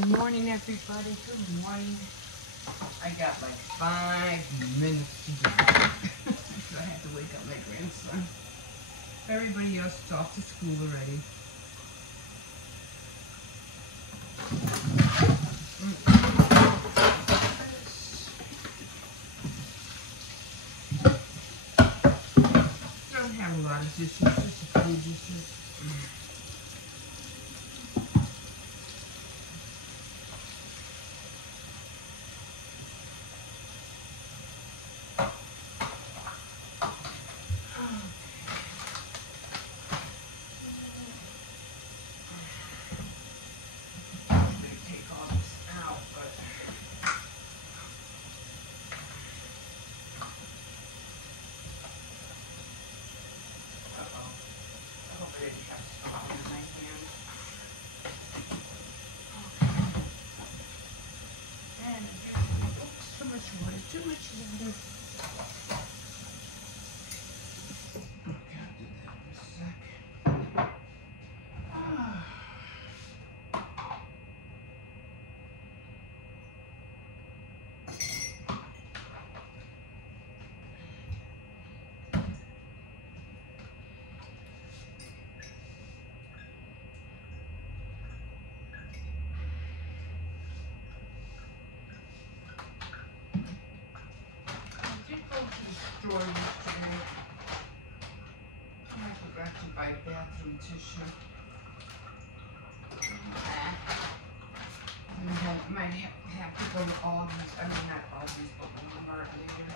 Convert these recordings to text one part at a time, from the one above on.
Good morning, everybody. Good morning. I got like 5 minutes to do. So I had to wake up my grandson. Everybody else is off to school already. Don't have a lot of dishes, just a few dishes. Take all this out, but I hope I didn't have spot in my hand. And oops, too much water, too much water. Okay, I'll do that for a sec. I did go to the store yesterday. I forgot to buy bathroom tissue. I might have to go to Aldi's. I mean, not Aldi's, but Walmart later.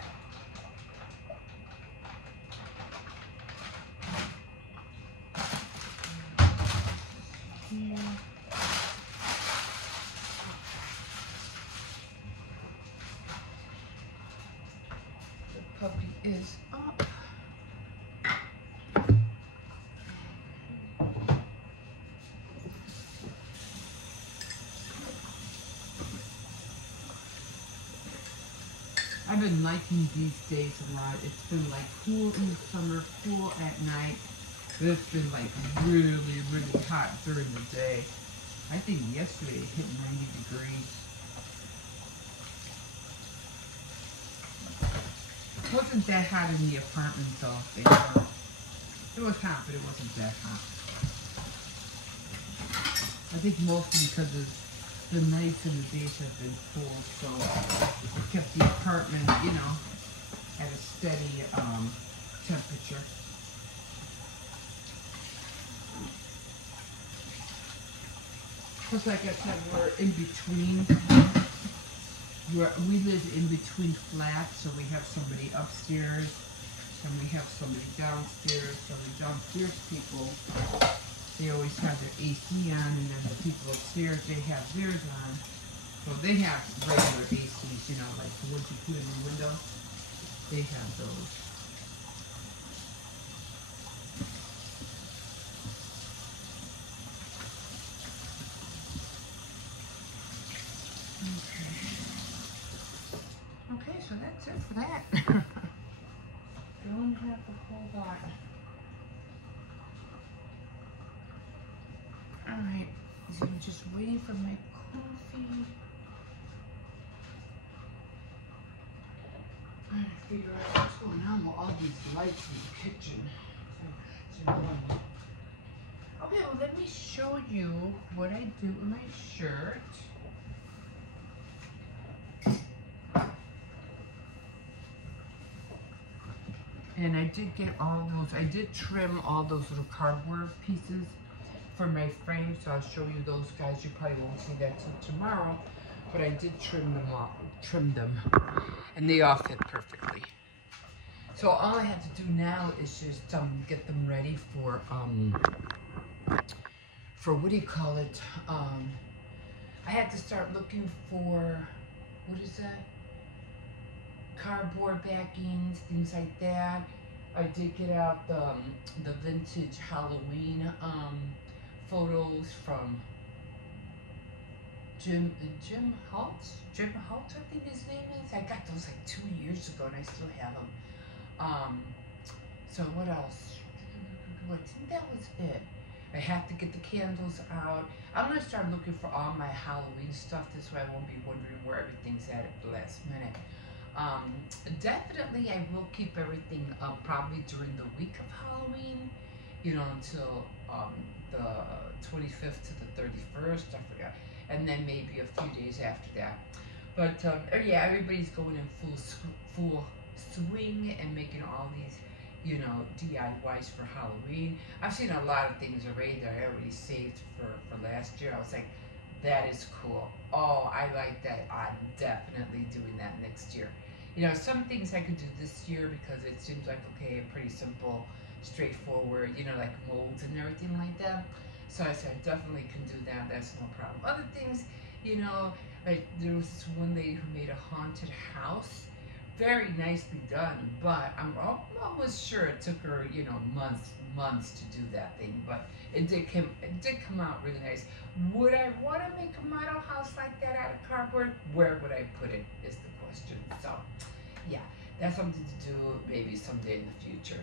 Yeah. The puppy is up. I've been liking these days a lot. It's been like cool in the summer, cool at night. But it's been like really, really hot during the day. I think yesterday it hit 90 degrees. It wasn't that hot in the apartment though. It was hot, but it wasn't that hot. I think mostly because the nights and the days have been cool, so it kept the apartment, you know, at a steady temperature. Plus, like I said, we're in between. We live in between flats, so we have somebody upstairs and we have somebody downstairs. So the downstairs people, they always have their AC on, and then the people upstairs, they have theirs on. So they have regular ACs, you know, like the ones you put in the window. They have those. Okay, so that's it for that. Don't have a whole lot. Alright, so I'm just waiting for my coffee. Trying to figure out what's going on with all these lights in the kitchen. Okay, well let me show you what I do with my shirt. And I did get all those, I did trim all those little cardboard pieces for my frame, so I'll show you those guys. You probably won't see that till tomorrow, but I did trim them, and they all fit perfectly. So all I have to do now is just get them ready for what do you call it? I had to start looking for, what is that? Cardboard backings, things like that. I did get out the vintage Halloween photos from Jim Holtz, I think his name is. I got those like 2 years ago and I still have them. So what else? I think that was it. I have to get the candles out. I'm gonna start looking for all my Halloween stuff. This way I won't be wondering where everything's at the last minute. Definitely I will keep everything up probably during the week of Halloween, you know, until the 25th to the 31st, I forgot. And then maybe a few days after that. But yeah, everybody's going in full swing and making all these, you know, DIYs for Halloween. I've seen a lot of things already that I already saved for last year. I was like, that is cool. Oh, I like that. I'm definitely doing that next year. You know, some things I could do this year because it seems like, okay, pretty simple, straightforward, you know, like molds and everything like that. So I said, I definitely can do that. That's no problem. Other things, you know, like there was this one lady who made a haunted house. Very nicely done, but I'm almost sure it took her, you know, months to do that thing. But it did come out really nice. Would I want to make a model house like that out of cardboard? Where would I put it is the question. So, yeah, that's something to do maybe someday in the future.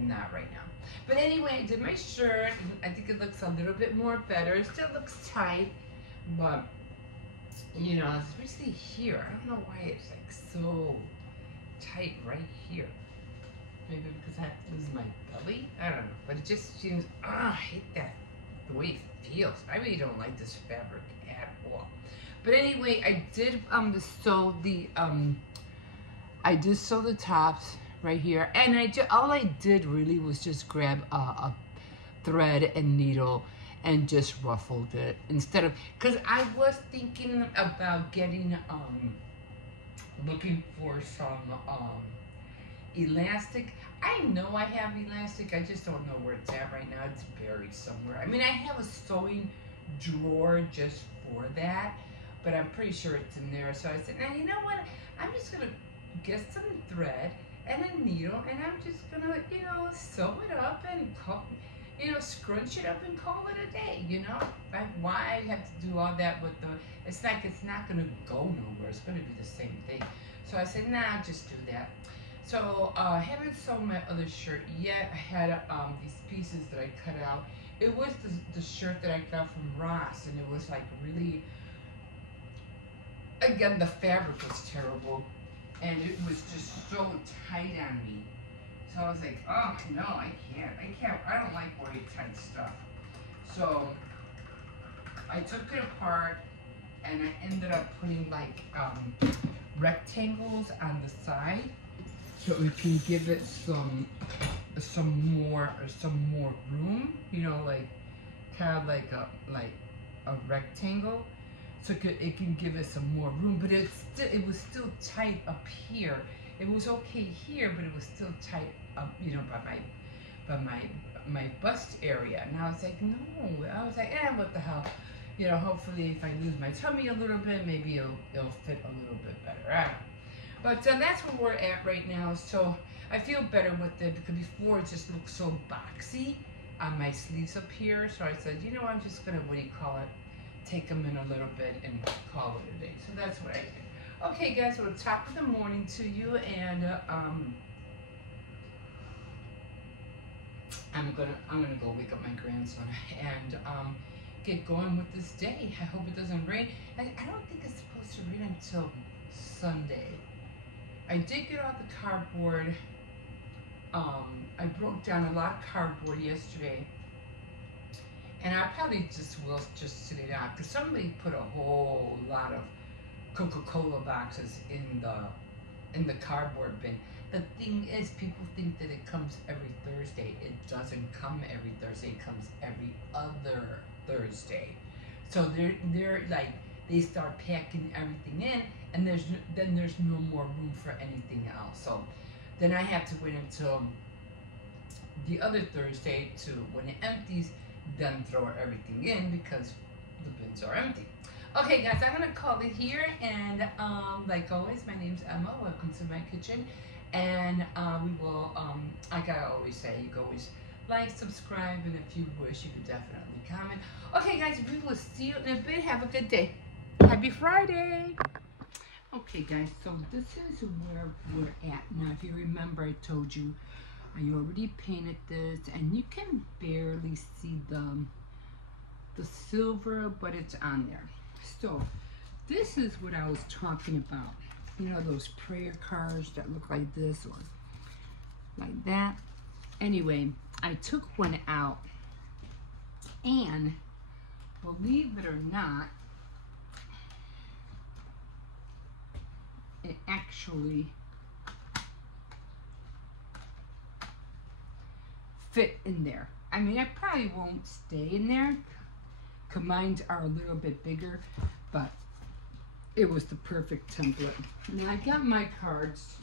Not right now. But anyway, I did my shirt. I think it looks a little bit more better. It still looks tight, but you know, especially here. I don't know why it's like so tight right here. Maybe because I have to lose my belly? I don't know. But it just seems, I hate that, the way it feels. I really don't like this fabric at all. But anyway, I did sew the, tops right here. And all I did really was just grab a thread and needle and just ruffled it instead of, because I was thinking about getting, looking for some elastic. I know I have elastic, I just don't know where it's at right now. It's buried somewhere. I mean, I have a sewing drawer just for that, but I'm pretty sure it's in there. So I said, now you know what? I'm just gonna get some thread and a needle, and I'm just gonna, you know, sew it up and you know, scrunch it up and call it a day, you know? Why have to do all that with the, it's like it's not gonna go nowhere. It's gonna be the same thing. So I said, nah, I'll just do that. So I haven't sewn my other shirt yet. I had these pieces that I cut out. It was the shirt that I got from Ross, and it was like really, again, the fabric was terrible, and it was just so tight on me. So I was like, oh no, I can't, I don't like wearing tight stuff. So I took it apart and I ended up putting like rectangles on the side so it can give it some more room, you know, like kind of like a rectangle. So it can give it some more room, but it was still tight up here. It was okay here, but it was still tight up, you know, by my bust area. And I was like, no. I was like, what the hell? You know, hopefully if I lose my tummy a little bit, maybe it'll fit a little bit better. But that's where we're at right now. So I feel better with it because before it just looked so boxy on my sleeves up here. So I said, you know, I'm just gonna, take them in a little bit and call it a day. So that's what I did. Okay, guys, well, top of the morning to you, and I'm gonna go wake up my grandson and get going with this day. I hope it doesn't rain. I don't think it's supposed to rain until Sunday. I did get out the cardboard. I broke down a lot of cardboard yesterday, and I probably will just sit it out because somebody put a whole lot of Coca-Cola boxes in the cardboard bin. The thing is, people think that it comes every Thursday. It doesn't come every Thursday. It comes every other Thursday. So they're like, they start packing everything in, and then there's no more room for anything else. So then I have to wait until the other Thursday to, when it empties, then throw everything in because the bins are empty. Okay, guys, I'm gonna call it here, and like always, my name's Emma. Welcome to my kitchen, and we will, like I always say, you can always like, subscribe, and if you wish, you can definitely comment. Okay, guys, we will see you in a bit. Have a good day. Happy Friday. Okay, guys, so this is where we're at now. If you remember, I told you I already painted this, and you can barely see the silver, but it's on there. So this is what I was talking about. You know, those prayer cards that look like this or like that. Anyway, I took one out, and believe it or not, it actually fit in there. I mean, I probably won't stay in there, because mine are a little bit bigger, but it was the perfect template. Now I got my cards.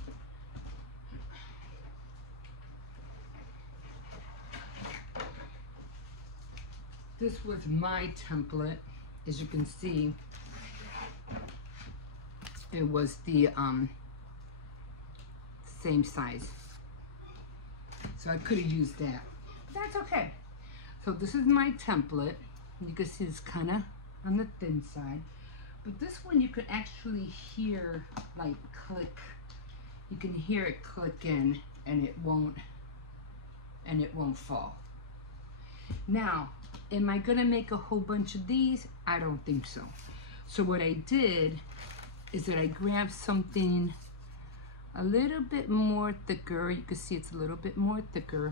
This was my template. As you can see, it was the same size. So I could have used that. But that's okay. So this is my template. You can see it's kind of on the thin side. But this one you could actually hear like click. You can hear it click in, and it won't fall. Now, am I gonna make a whole bunch of these? I don't think so. So what I did is that I grabbed something a little bit more thicker. You can see it's a little bit more thicker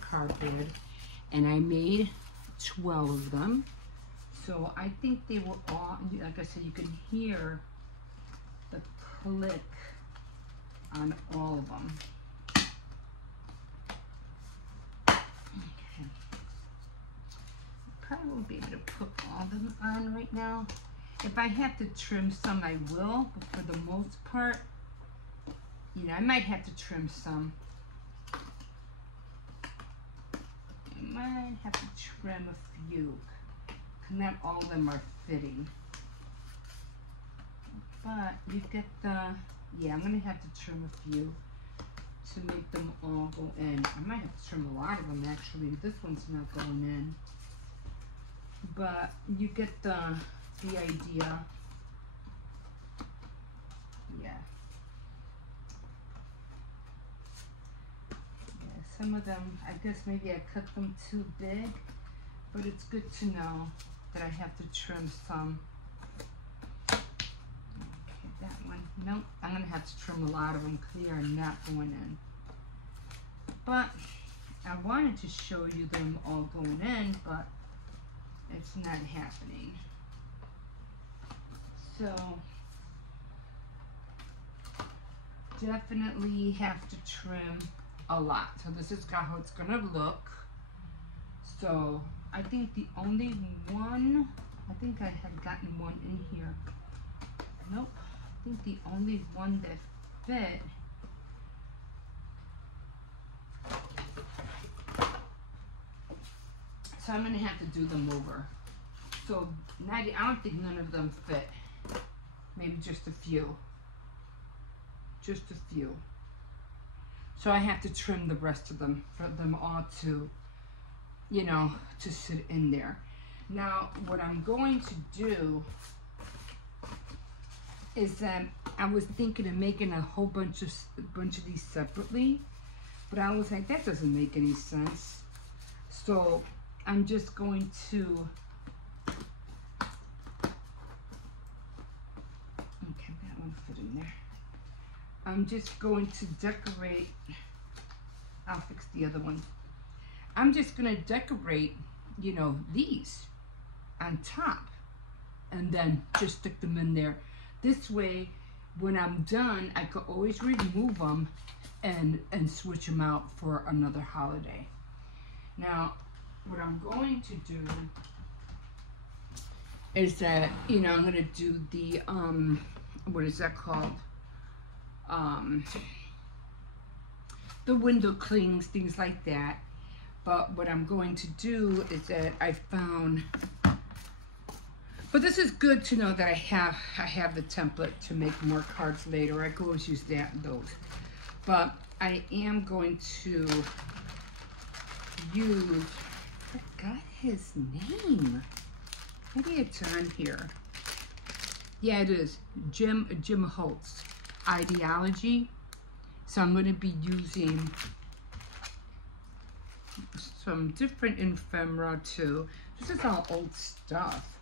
cardboard, and I made 12 of them. So I think they will all, like I said, you can hear the click on all of them. Okay. Probably won't be able to put all of them on right now. If I have to trim some, I will, but for the most part, you know, I might have to trim some. I might have to trim a few. Not all of them are fitting, but you get the, yeah, I'm gonna have to trim a few to make them all go in. I might have to trim a lot of them actually. This one's not going in, but you get the idea. Yeah. Some of them, I guess maybe I cut them too big, but it's good to know that I have to trim some. Okay, that one, nope, I'm gonna have to trim a lot of them because they are not going in. But I wanted to show you them all going in, but it's not happening. So definitely have to trim a lot. So this is how it's gonna look. So I think the only one, I think I had gotten one in here. Nope, I think the only one that fit so I'm gonna have to do them over. So I don't think none of them fit. Maybe just a few. Just a few. So I have to trim the rest of them for them all to, you know, to sit in there. Now, what I'm going to do is that I was thinking of making a whole bunch of these separately, but I was like, that doesn't make any sense. So I'm just going to, okay, that one fit in there. I'm just going to decorate, I'll fix the other one. I'm just gonna decorate, you know, these on top and then just stick them in there. This way, when I'm done, I could always remove them and switch them out for another holiday. Now, what I'm going to do is that, you know, I'm gonna do the, what is that called? The window clings, things like that. But what I'm going to do is that I found, but this is good to know that I have the template to make more cards later. I could always use those. But I am going to use, I forgot his name. Maybe it's on here. Yeah, it is. Jim Holtz, Ideology. So I'm going to be using some different ephemera too. This is all old stuff.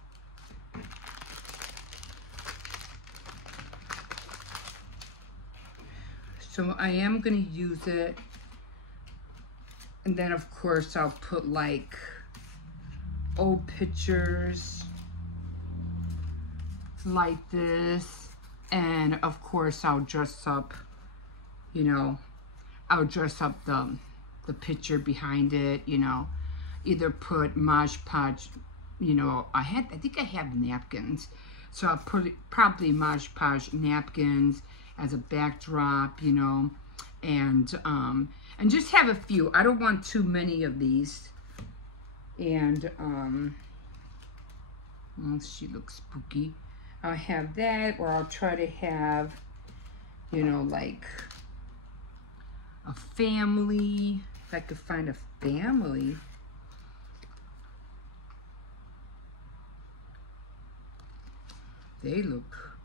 So I am going to use it. And then of course I'll put like old pictures like this. And of course I'll dress up, you know, I'll dress up the picture behind it, you know, either put Mod Podge, you know, I think I have napkins. So I'll put probably Mod Podge napkins as a backdrop, you know, and just have a few. I don't want too many of these. And oh, she looks spooky. I'll have that, or I'll try to have, you know, like a family. If I could find a family. They look.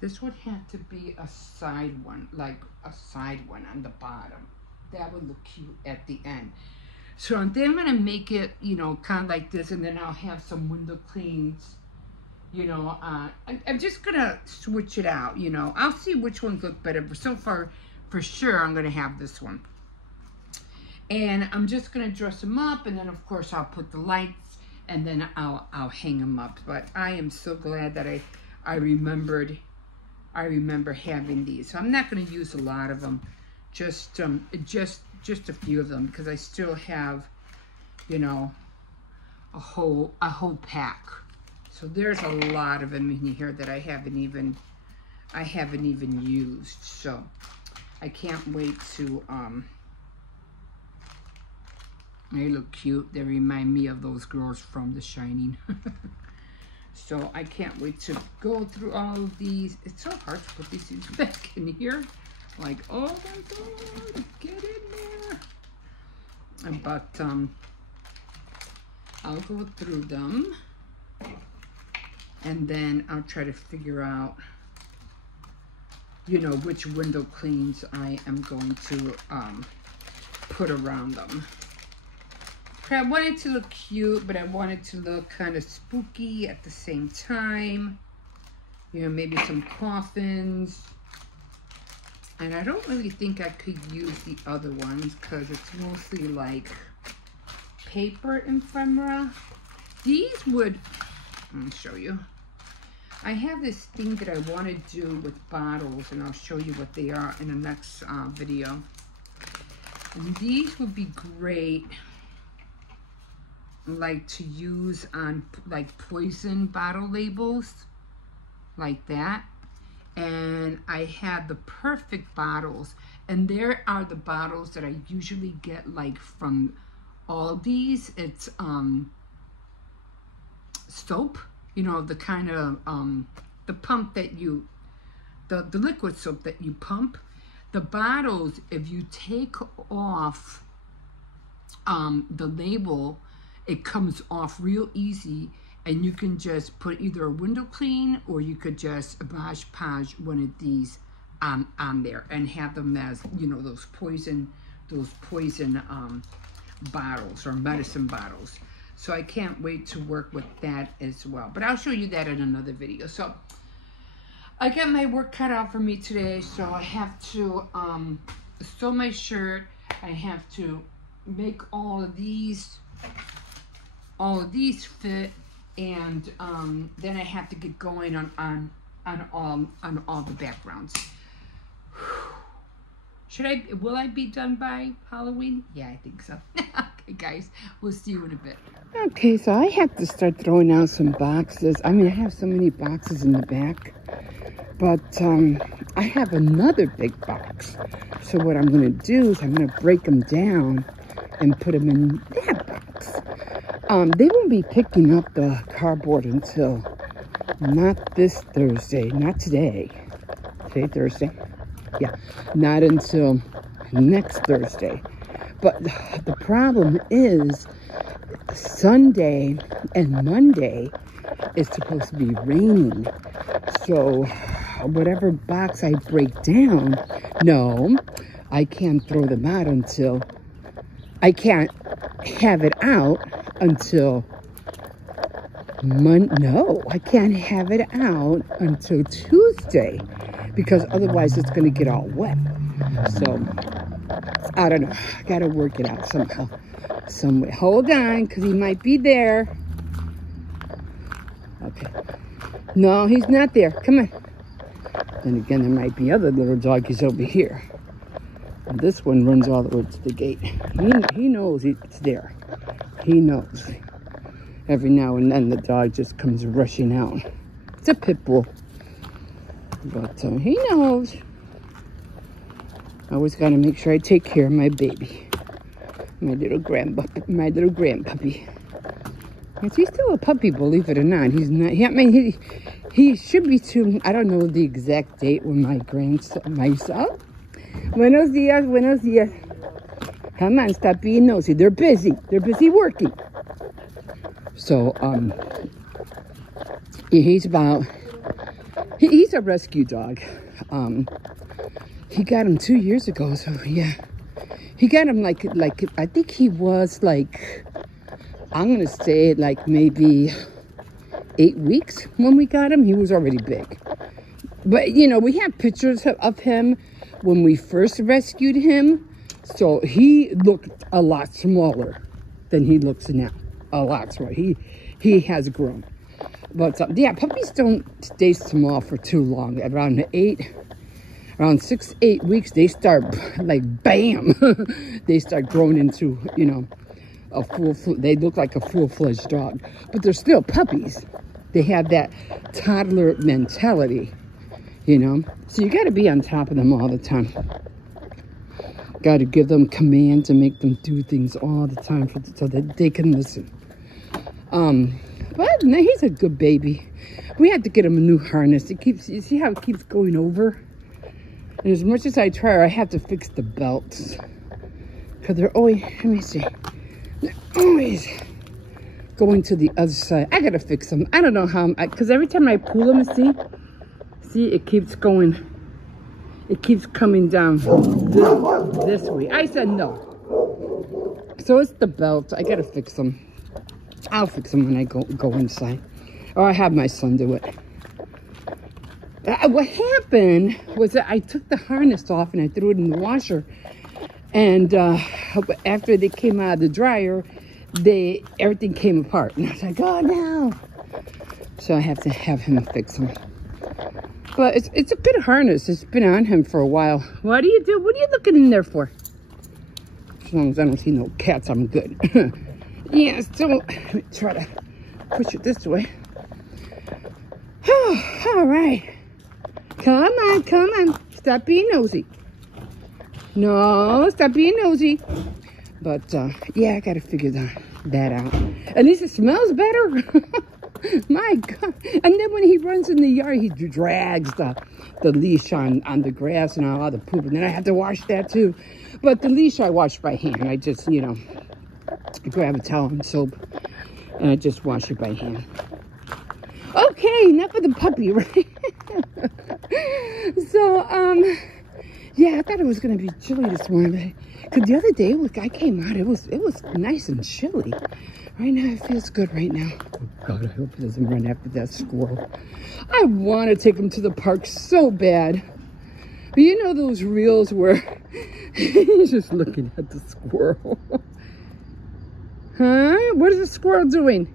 This would have to be a side one, like a side one on the bottom. That would look cute at the end. So then I'm gonna make it, you know, kind of like this, and then I'll have some window cleans, you know. I'm just gonna switch it out, you know. I'll see which ones look better, but so far, for sure, I'm gonna have this one. And I'm just gonna dress them up, and then of course I'll put the lights, and then I'll hang them up. But I am so glad that I remember having these. So I'm not going to use a lot of them, just a few of them, because I still have, you know, a whole pack. So there's a lot of them in here that I haven't even used. So I can't wait to they look cute. They remind me of those girls from The Shining. So I can't wait to go through all of these. It's so hard to put these things back in here. Like, oh my God, get in there. But I'll go through them. And then I'll try to figure out, you know, which window cleans I am going to put around them. I wanted to look cute, but I wanted to look kind of spooky at the same time. You know, maybe some coffins. And I don't really think I could use the other ones because it's mostly like paper ephemera. These would, let me show you. I have this thing that I want to do with bottles, and I'll show you what they are in the next video. And these would be great, like to use on like poison bottle labels, like that. And I had the perfect bottles, and there are the bottles that I usually get like from Aldi's. It's soap, you know, the kind of the pump that you, the liquid soap that you pump. The bottles, if you take off the label, it comes off real easy, and you can just put either a window clean, or you could just Mod Podge one of these on there and have them as, you know, those poison bottles or medicine bottles. So I can't wait to work with that as well. But I'll show you that in another video. So I got my work cut out for me today. So I have to sew my shirt. I have to make all of these fit, and then I have to get going on all the backgrounds. Will I be done by Halloween? Yeah, I think so. Okay, guys, we'll see you in a bit. Okay, so I have to start throwing out some boxes. I mean, I have so many boxes in the back, but I have another big box. So what I'm going to do is I'm going to break them down and put them in that box. They won't be picking up the cardboard until not this Thursday, not today. Today, Thursday? Yeah, not until next Thursday. But the problem is Sunday and Monday is supposed to be raining. So whatever box I break down, no, I can't throw them out until I can't have it out until no, I can't have it out until Tuesday, because otherwise it's going to get all wet. So, I don't know. I got to work it out somehow. Some way. Hold on, because he might be there. Okay. No, he's not there. Come on. Then again, there might be other little doggies over here. And this one runs all the way to the gate. He knows it's there. He knows. Every now and then the dog just comes rushing out. It's a pit bull. But he knows. I always got to make sure I take care of my baby. My little grandpuppy. He's still a puppy, believe it or not. He's not. He should be too. I don't know the exact date when my son. Buenos dias. Come on, stop being nosy. They're busy. They're busy working. So, he's a rescue dog. He got him 2 years ago, so yeah. He got him like I think he was like, I'm gonna say like maybe 8 weeks when we got him. He was already big. But, you know, we have pictures of him when we first rescued him. So he looked a lot smaller than he looks now. A lot smaller. He has grown. But, yeah, puppies don't stay small for too long. Around 6, 8 weeks, they start, like, bam. They start growing into, you know, they look like a full-fledged dog. But they're still puppies. They have that toddler mentality, you know. So you got to be on top of them all the time. Got to give them commands and make them do things all the time so that they can listen. But no, he's a good baby. We had to get him a new harness. You see how it keeps going over? And as much as I try, I have to fix the belts. Because they're always, let me see. They're always going to the other side. I got to fix them. I don't know how, because every time I pull them, see, it keeps going. It keeps coming down this way. I said no. So it's the belt. I got to fix them. I'll fix them when I go inside. Or I have my son do it. What happened was that I took the harness off and I threw it in the washer. And after they came out of the dryer, everything came apart. And I was like, oh no. So I have to have him fix them. But it's a good harness. It's been on him for a while. What do you do? What are you looking in there for? As long as I don't see no cats, I'm good. Yeah, so let me try to push it this way. All right. Come on. Stop being nosy. No, stop being nosy. But, yeah, I got to figure that out. At least it smells better. My God. And then when he runs in the yard, he drags the leash on the grass and all the poop. And then I have to wash that too. But the leash I wash by hand. I just, you know, grab a towel and soap. And I just wash it by hand. Okay, enough of the puppy, right? So, yeah, I thought it was going to be chilly this morning. Because the other day, look, I came out, it was nice and chilly. Right now, it feels good right now. Oh, God, I hope he doesn't run after that squirrel. I want to take him to the park so bad. But you know those reels where he's just looking at the squirrel. Huh? What is the squirrel doing?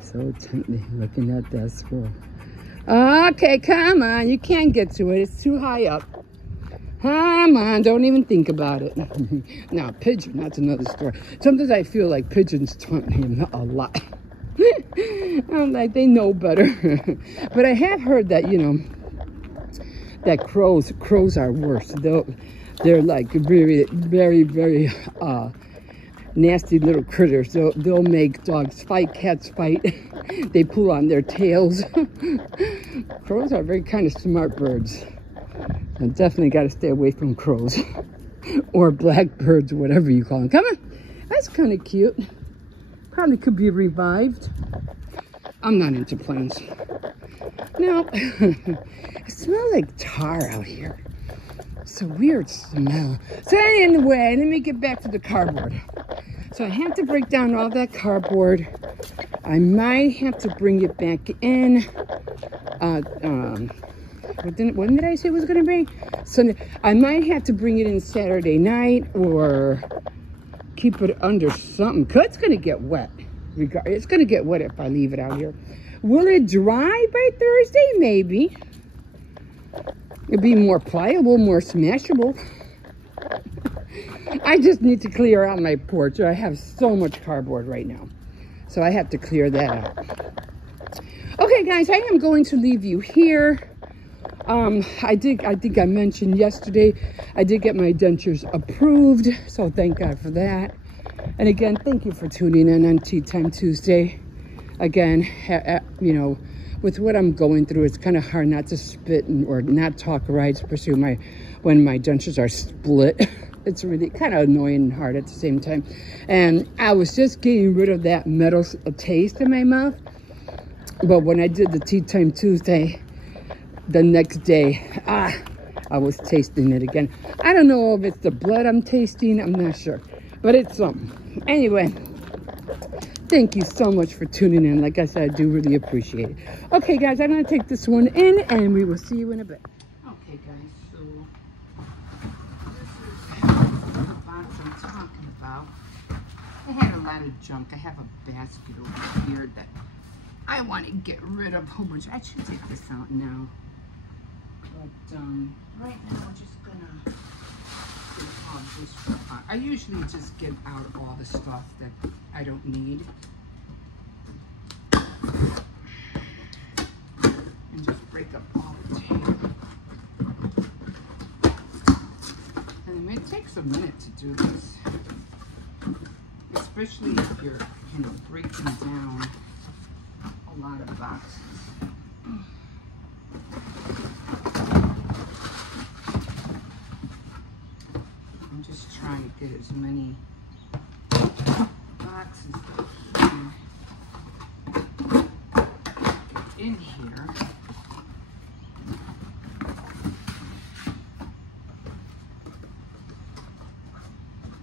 So intently looking at that squirrel. Okay, come on. You can't get to it. It's too high up. Come on. Don't even think about it. Now, pigeon. That's another story. Sometimes I feel like pigeons taunt him a lot. I'm like, they know better. But I have heard that, you know, that crows are worse. They're like very, very, very nasty little critters. They'll make dogs fight, cats fight. They pull on their tails. Crows are very kind of smart birds. And definitely got to stay away from crows. Or blackbirds, whatever you call them. Come on. That's kind of cute. Probably could be revived. I'm not into plants. No. It smells like tar out here. It's a weird smell. So anyway, let me get back to the cardboard. So I have to break down all that cardboard. I might have to bring it back in. When did I say it was going to be? Sunday. I might have to bring it in Saturday night or keep it under something. Because it's going to get wet. It's going to get wet if I leave it out here. Will it dry by Thursday? Maybe. It'll be more pliable, more smashable. I just need to clear out my porch. I have so much cardboard right now. So I have to clear that out. Okay, guys, I am going to leave you here. I think I mentioned yesterday, I did get my dentures approved. So thank God for that. And again, thank you for tuning in on Tea Time Tuesday. Again, you know, with what I'm going through, it's kind of hard not to spit or not talk right, especially when my dentures are split. It's really kind of annoying and hard at the same time. And I was just getting rid of that metal taste in my mouth. But when I did the Tea Time Tuesday, the next day, I was tasting it again. I don't know if it's the blood I'm tasting. I'm not sure. But it's something. Anyway, thank you so much for tuning in. Like I said, I do really appreciate it. Okay, guys, I'm going to take this one in, and we will see you in a bit. Okay, guys, so this is the box I'm talking about. I had a lot of junk. I have a basket over here that I want to get rid of a whole bunch. I should take this out now. But right now, I'm just going to get all this out. I usually just get out all the stuff that I don't need. And just break up all the tape. And it takes a minute to do this. Especially if you're, you know, breaking down a lot of boxes. I'm just trying to get as many boxes in here.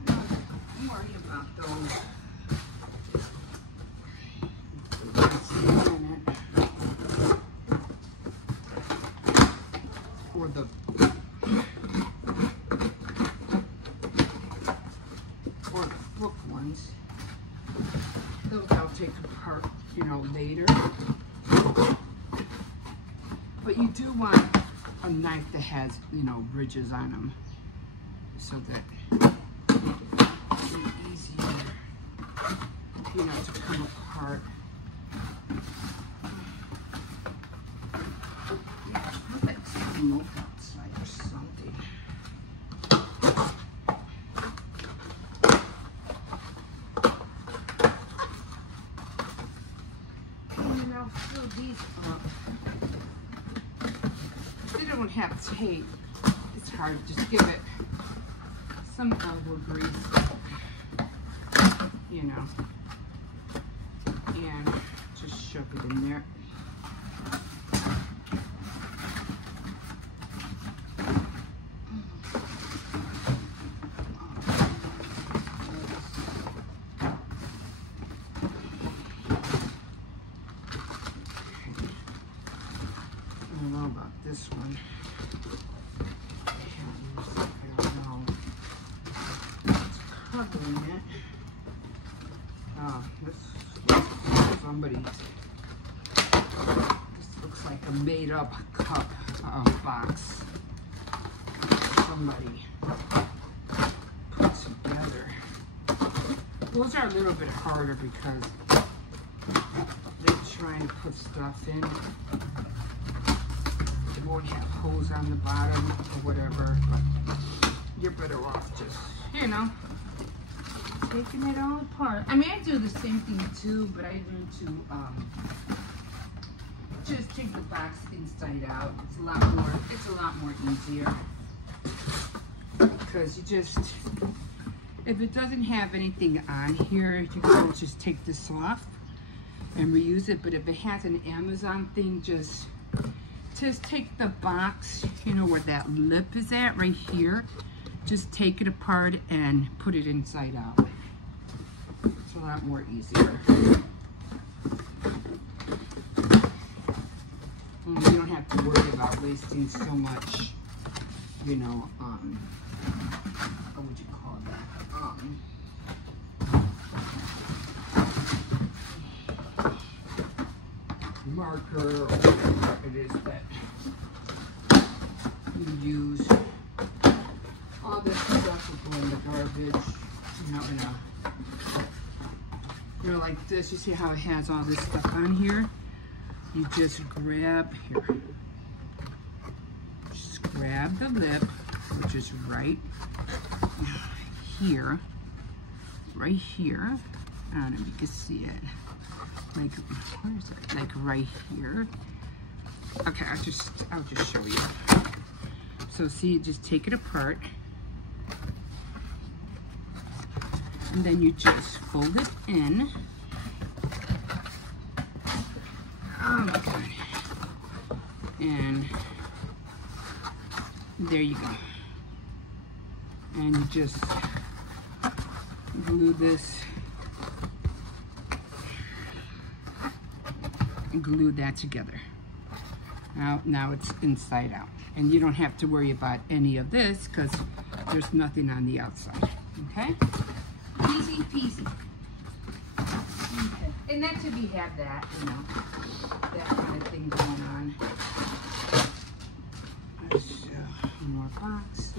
Don't worry about those. For the book ones, those I'll take apart, you know, later. But you do want a knife that has, you know, ridges on them, so that it's easier, you know, to come apart. Let's smoke outside or something. And I'll fill these up. They don't have tape. It's hard. Just give it some elbow grease, you know, and just shove it in there. I don't know about this one. I don't know. It's covering it. Oh, this looks like somebody's. This looks like a made-up cup box. Somebody put together. Those are a little bit harder because they're trying to put stuff in. It won't have holes on the bottom or whatever, but you're better off just, you know, taking it all apart. I mean, I do the same thing too, but I learned to just take the box inside out. It's a lot more easier because you just, if it doesn't have anything on here, you can just take this off and reuse it. But if it has an Amazon thing, just just take the box, you know where that lip is at, right here. Just take it apart and put it inside out. It's a lot more easier. And you don't have to worry about wasting so much, you know, what would you call that? Marker or whatever it is that you use. All this stuff will go in the garbage, you know, like this. You see how it has all this stuff on here? You just grab here. Just grab the lip, which is right here. Right here. I don't know if you can see it. Like, where is it? Like right here. Okay, I'll just show you. So see, just take it apart. And then you just fold it in. Oh my God. And there you go. And you just glue this, and glue that together. Now it's inside out. And you don't have to worry about any of this because there's nothing on the outside. Okay? Easy peasy. Okay. And that's if you have that, you know, that kind of thing going on. Let's more boxes.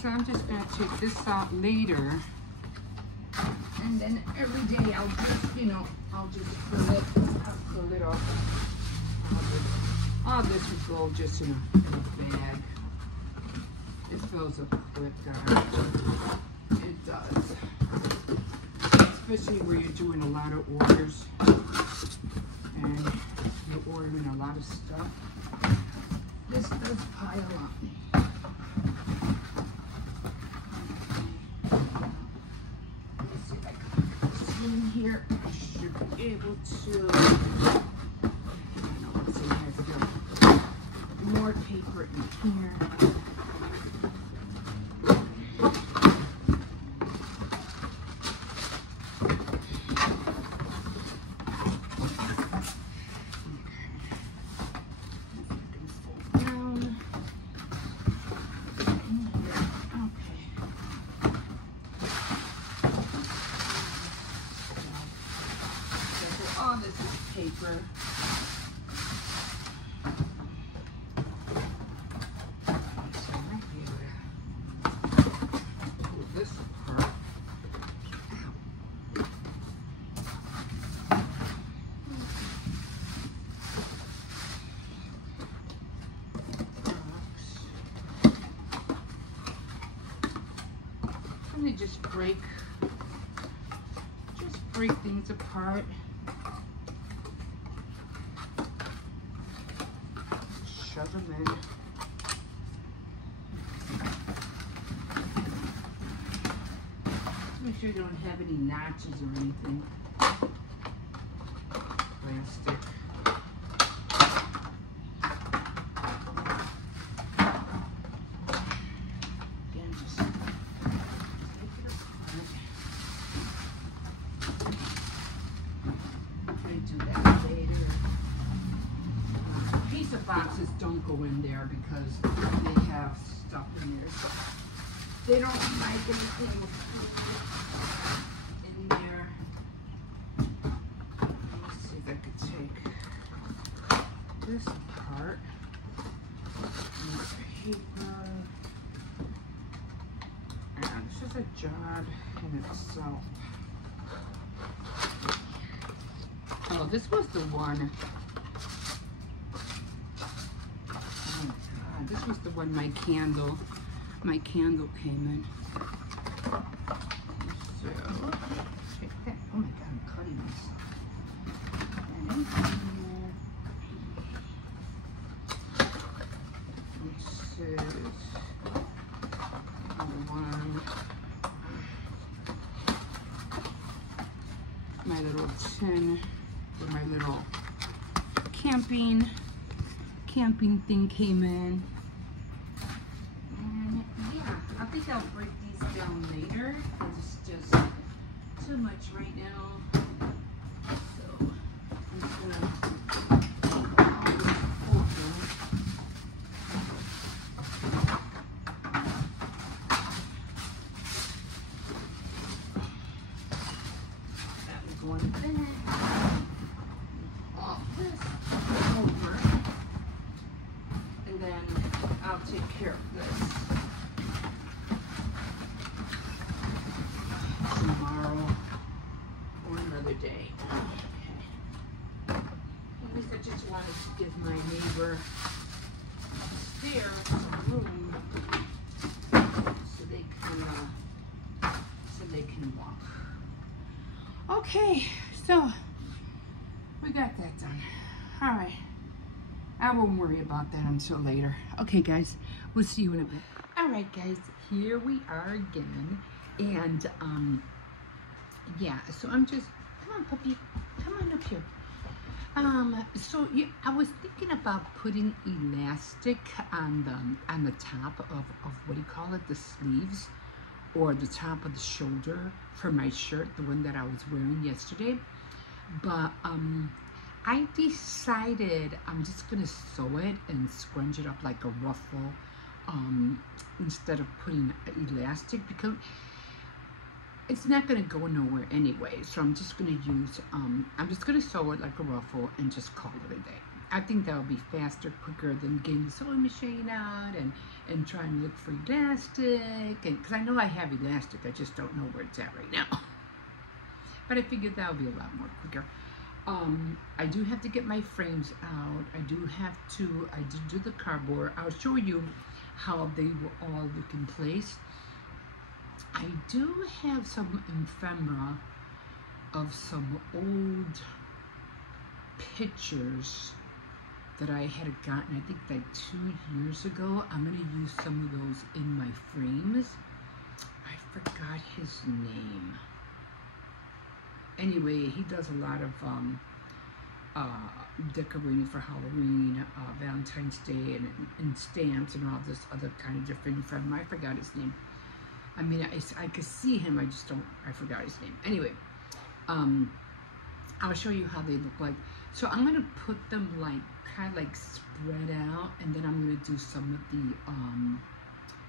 So I'm just going to take this out later. And then every day I'll just, you know, I'll just pull it off. All this will go just in a bag. It fills up quick, guys. It does. Especially where you're doing a lot of orders and you're ordering a lot of stuff. This does pile up. Let's see if I can put this in here. I should be able to. More paper in here. Down. Okay. So all this is paper. Just break things apart. Shove them in. Make sure you don't have any notches or anything. Plastic. Boxes don't go in there because they have stuff in there, so they don't like anything in there. Let's see if I could take this apart. Paper. And this is a job in itself. Oh, this was the one. This was the one my candle came in. So, take that. Oh my God, I'm cutting myself. And in here, this is the one. my little tin where my little camping thing came in. And yeah, I think I'll break these down later because it's just too much right now. So I'm just gonna take all this over. That will go in there. All this over. And then I'll take care of this tomorrow or another day. Okay. At least I just wanted to give my neighbor upstairs some room so they can walk. Okay, so we got that done. All right. I won't worry about that until later. Okay, guys, we'll see you in a bit. All right, guys, here we are again. And, yeah, so I'm just, come on, puppy, come on up here. So yeah, I was thinking about putting elastic on the top of what do you call it, the sleeves, or the top of the shoulder for my shirt, the one that I was wearing yesterday. But, I decided I'm just gonna sew it and scrunch it up like a ruffle instead of putting elastic, because it's not gonna go nowhere anyway. So I'm just gonna use I'm just gonna sew it like a ruffle and just call it a day. I think that'll be faster, quicker than getting the sewing machine out and trying to look for elastic, and because I know I have elastic, I just don't know where it's at right now. But I figured that'll be a lot more quicker. I do have to get my frames out. I did do the cardboard. I'll show you how they will all look in place. I do have some ephemera of some old pictures that I had gotten, I think like 2 years ago. I'm going to use some of those in my frames. I forgot his name. Anyway, he does a lot of decorating for Halloween, Valentine's Day, and stamps and all this other kind of different ephemera. I forgot his name. I mean, I could see him, I forgot his name. Anyway, I'll show you how they look like. So I'm gonna put them like, kind of like spread out, and then I'm gonna do some of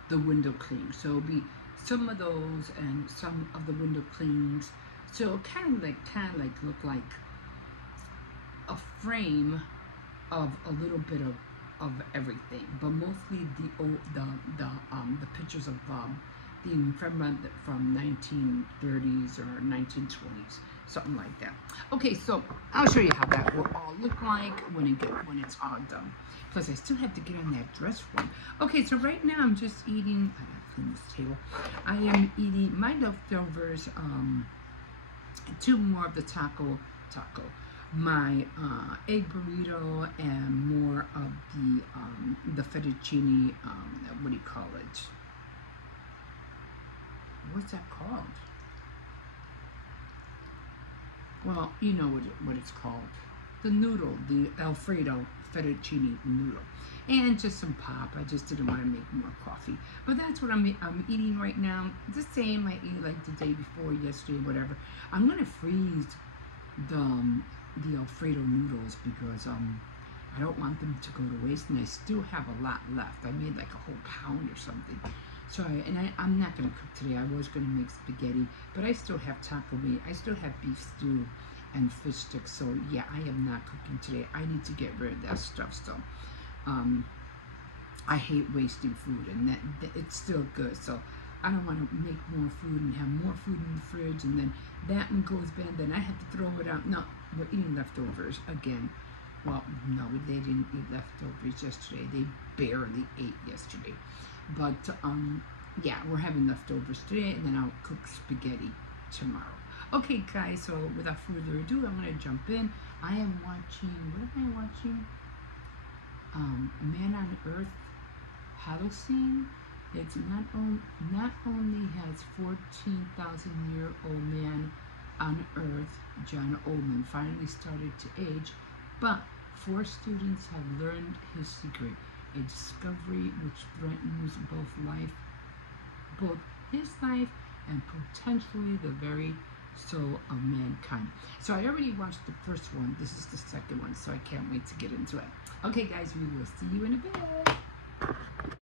the window clings. So it'll be some of those and some of the window clings. So it'll kind of like look like a frame of a little bit of everything, but mostly the pictures of the ephemera from 1930s or 1920s, something like that. Okay, so I'll show you how that will all look like when it's all done. Plus, I still have to get on that dress form. Okay, so right now I'm just eating. I gotta clean this table. I am eating my leftovers. 2 more of the taco, my egg burrito, and more of the fettuccine, what do you call it? What's that called? Well, you know what it's called. The noodle, the Alfredo fettuccine noodle. And just some pop. I just didn't want to make more coffee. But that's what I'm eating right now. The same I ate like the day before, yesterday, whatever. I'm going to freeze the Alfredo noodles because I don't want them to go to waste, and I still have a lot left. I made like a whole pound or something. So I'm not going to cook today. I was going to make spaghetti, but I still have taco meat. I still have beef stew and fish sticks. So yeah, I am not cooking today. I need to get rid of that stuff. So I hate wasting food, and that it's still good. So I don't want to make more food and have more food in the fridge, and then that one goes bad, then I have to throw it out. No, we're eating leftovers again. Well, no, they didn't eat leftovers yesterday. They barely ate yesterday. But, yeah, we're having leftovers today, and then I'll cook spaghetti tomorrow. Okay, guys, so without further ado, I'm going to jump in. I am watching, what am I watching? Man on Earth, Holocene. It's not only has 14,000-year-old man on Earth, John Oldman, finally started to age, but 4 students have learned his secret, a discovery which threatens both his life and potentially the very soul of mankind. So I already watched the first one. This is the second one, so I can't wait to get into it. Okay, guys, we will see you in a bit.